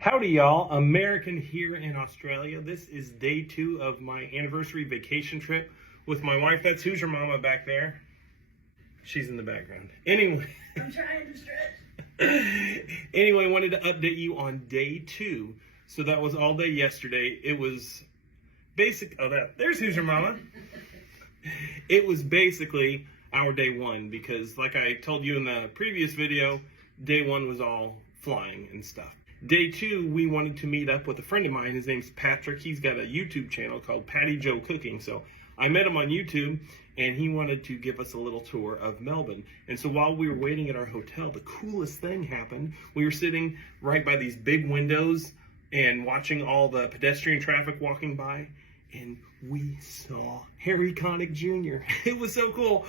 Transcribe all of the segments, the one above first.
Howdy y'all, American here in Australia. This is day 2 of my anniversary vacation trip with my wife. That's Hoosier Mama back there. She's in the background. Anyway. I'm trying to stretch. Anyway, I wanted to update you on day 2. So that was all day yesterday. It was there's Hoosier Mama. It was basically our day 1 because like I told you in the previous video, day 1 was all flying and stuff. Day 2, we wanted to meet up with a friend of mine. His name's Patrick. He's got a YouTube channel called Patty Joe Cooking. So I met him on YouTube, and he wanted to give us a little tour of Melbourne. And so while we were waiting at our hotel, the coolest thing happened. We were sitting right by these big windows and watching all the pedestrian traffic walking by, and we saw Harry Connick Jr. It was so cool.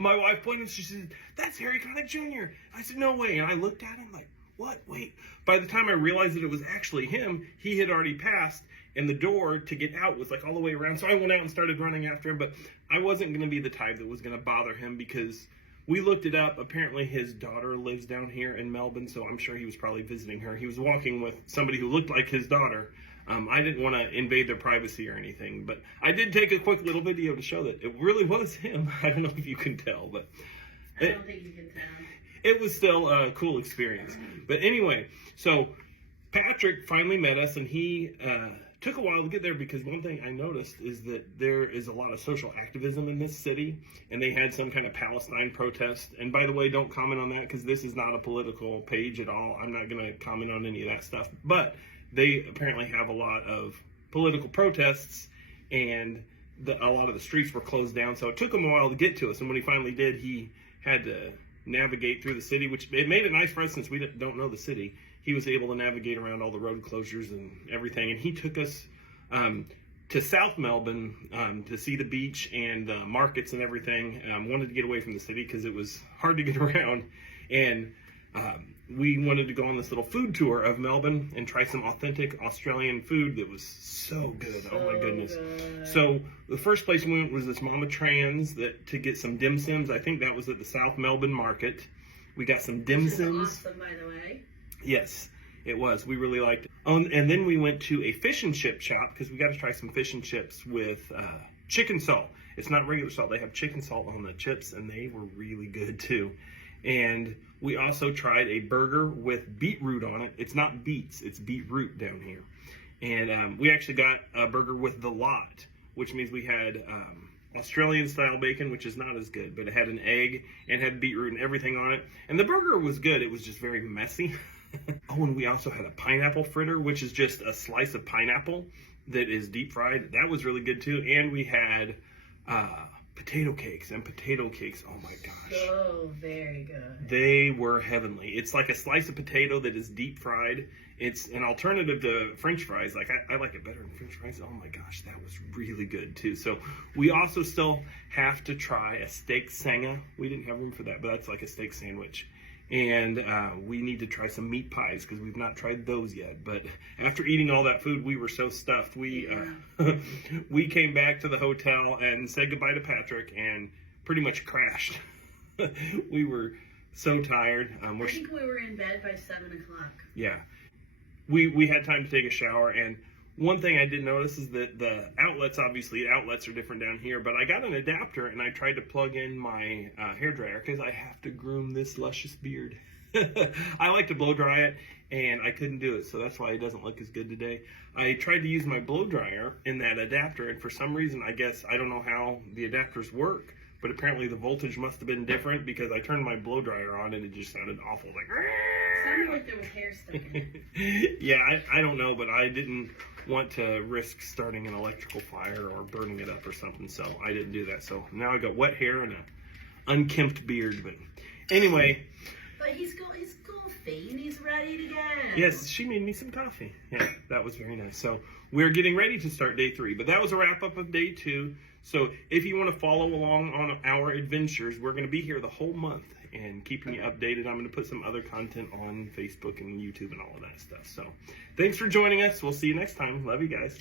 My wife pointed, she said, "That's Harry Connick Jr." I said, "No way." And I looked at him like, what? Wait. By the time I realized that it was actually him, he had already passed, and the door to get out was like all the way around. So I went out and started running after him, but I wasn't going to be the type that was going to bother him because we looked it up. Apparently his daughter lives down here in Melbourne, so I'm sure he was probably visiting her. He was walking with somebody who looked like his daughter. I didn't want to invade their privacy or anything, but I did take a quick little video to show that it really was him. I don't know if you can tell, but I don't think you can tell. It was still a cool experience. But anyway, so Patrick finally met us, and he took a while to get there because one thing I noticed is that there is a lot of social activism in this city, and they had some kind of Palestine protest. And by the way, don't comment on that because this is not a political page at all. I'm not going to comment on any of that stuff. But they apparently have a lot of political protests, and a lot of the streets were closed down. So it took him a while to get to us, and when he finally did, he had to navigate through the city, which it made it nice for us since we don't know the city. He was able to navigate around all the road closures and everything, and he took us to South Melbourne to see the beach and the markets and everything. Wanted to get away from the city because it was hard to get around, and we wanted to go on this little food tour of Melbourne and try some authentic Australian food that was so good. Oh my goodness. Good. So the first place we went was this Mama Tran's to get some dim sims. I think that was at the South Melbourne Market. We got some dim sims. Awesome, by the way. Yes, it was. We really liked it. And then we went to a fish and chip shop because we got to try some fish and chips with chicken salt. It's not regular salt. They have chicken salt on the chips, and they were really good too. And we also tried a burger with beetroot on it. It's not beets, it's beetroot down here. And we actually got a burger with the lot, which means we had Australian style bacon, which is not as good, but it had an egg and had beetroot and everything on it. And the burger was good, it was just very messy. Oh, and we also had a pineapple fritter, which is just a slice of pineapple that is deep fried. That was really good too. And we had potato cakes, oh my gosh. So very good. They were heavenly. It's like a slice of potato that is deep fried. It's an alternative to French fries. Like I like it better than French fries. Oh my gosh, that was really good too. So we also still have to try a steak sanga. We didn't have room for that, but that's like a steak sandwich. And we need to try some meat pies because we've not tried those yet. But after eating all that food, we were so stuffed. We came back to the hotel and said goodbye to Patrick and pretty much crashed. We were so tired. I think we were in bed by 7 o'clock. Yeah. We had time to take a shower, and one thing I did notice is that the outlets are different down here, but I got an adapter and I tried to plug in my hair dryer because I have to groom this luscious beard. I like to blow dry it and I couldn't do it, so that's why it doesn't look as good today. I tried to use my blow dryer in that adapter, and for some reason, I don't know how the adapters work, but apparently the voltage must have been different because I turned my blow dryer on and it just sounded awful. Like, sounded like there was hair stuck in it. Yeah, I don't know, but I didn't want to risk starting an electrical fire or burning it up or something, so I didn't do that. So now I got wet hair and an unkempt beard. But anyway. But he's coffee and he's ready to go. Yes, she made me some coffee. Yeah, that was very nice. So we're getting ready to start day 3, but that was a wrap up of day 2. So if you want to follow along on our adventures, we're going to be here the whole month and keeping you updated. I'm going to put some other content on Facebook and YouTube and all of that stuff. So thanks for joining us. We'll see you next time. Love you guys.